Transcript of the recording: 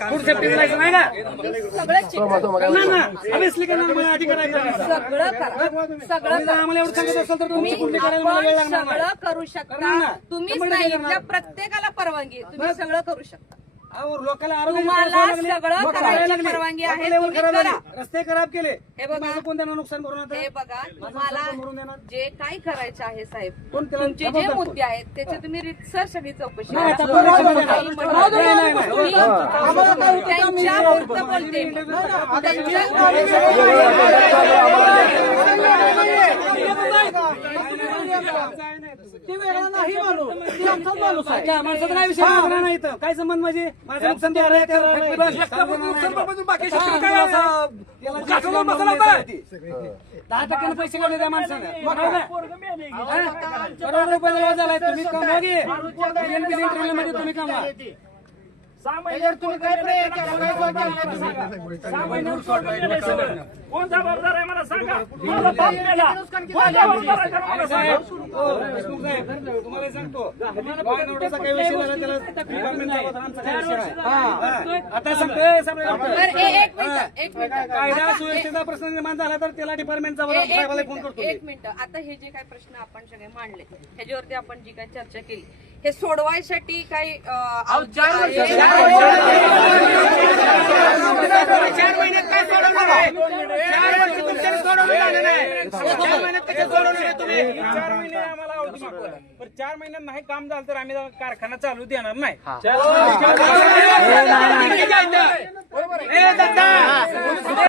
Food safety करायचं नाही का? सगळं चेक करणार ना, ऑब्विसली करणार. मला अधिकार आहे करायचा. सगळं करा, सगळं तुम्ही जर आम्हाला एवढं सांगत असाल तर तुमची कुठली करायला मला वेळ लागणार नाही. सगळं करू शकता. तुम्हीच नाही, इथल्या प्रत्येकाला परवानगी आहे. तुम्ही सगळं करू शकता. अहो, लोकांना आरोग्य तुम्हाला सगळं करायची परवानगी आहे. तुम्ही करा. रस्ते खराब केले, हे बघा, माझं कोण त्यांना नुकसान भरून आता? हे बघा, तुम्हाला जे काही करायचं आहे साहेब, कोण त्याला तुमचे जे जबाबदार मुद्दे आहेत त्याची तुम्ही रितसर सगळी चौकशी नाही, करा. आता तुम्ही नाही, त्यांच्या पुरतं बोलते मी. माणसाचा काय विषय नाही इथं. काय संबंध माझे? माझं नुकसान ते आहे, त्याला बाकी 10% पैसे काढले त्या माणसाने. करोड रुपये झालाय. तुम्ही कमवा घे, इंटरव्ह्यू तुम्ही कमवा. 6 महिन्यात तुम्ही काय प्रयत्न केला? 6 महिन्यात कोण जबाबदार आहे मला सांगा. माझा बाप मेला. कोण जबाबदार आहे मला सांगा. देशमुख साहेब, तुम्हाला सांगतो, वाघनवड्याचा काही विषय झाला त्याला डिपार्टमेंट जबाबदार, आमचा काही विषय नाही. आता सांगतोय बरं, एक मिनिट. कायदा सुव्यवस्थेचा प्रश्न निर्माण झाला तर त्याला डिपार्टमेंट जबाबदार साहेबाला फोन करतो. एक मिनिट. आता हे जे काही प्रश्न आपण सगळे मांडले ह्याच्यावरती आपण जी काही चर्चा केली हे सोडवायसाठी काही 4 महिन्यात काय सोडवलं नाही? 4 वर्ष तुमच्याने सोडवलं आलं नाही. 4 महिन्यात कसे सोडवले तुम्ही? 4 महिने आम्हाला अवधी मागवला. पण 4 महिन्यात नाही काम झालं तर आम्ही कारखाना चालू देणार नाही. बरोबर आहे.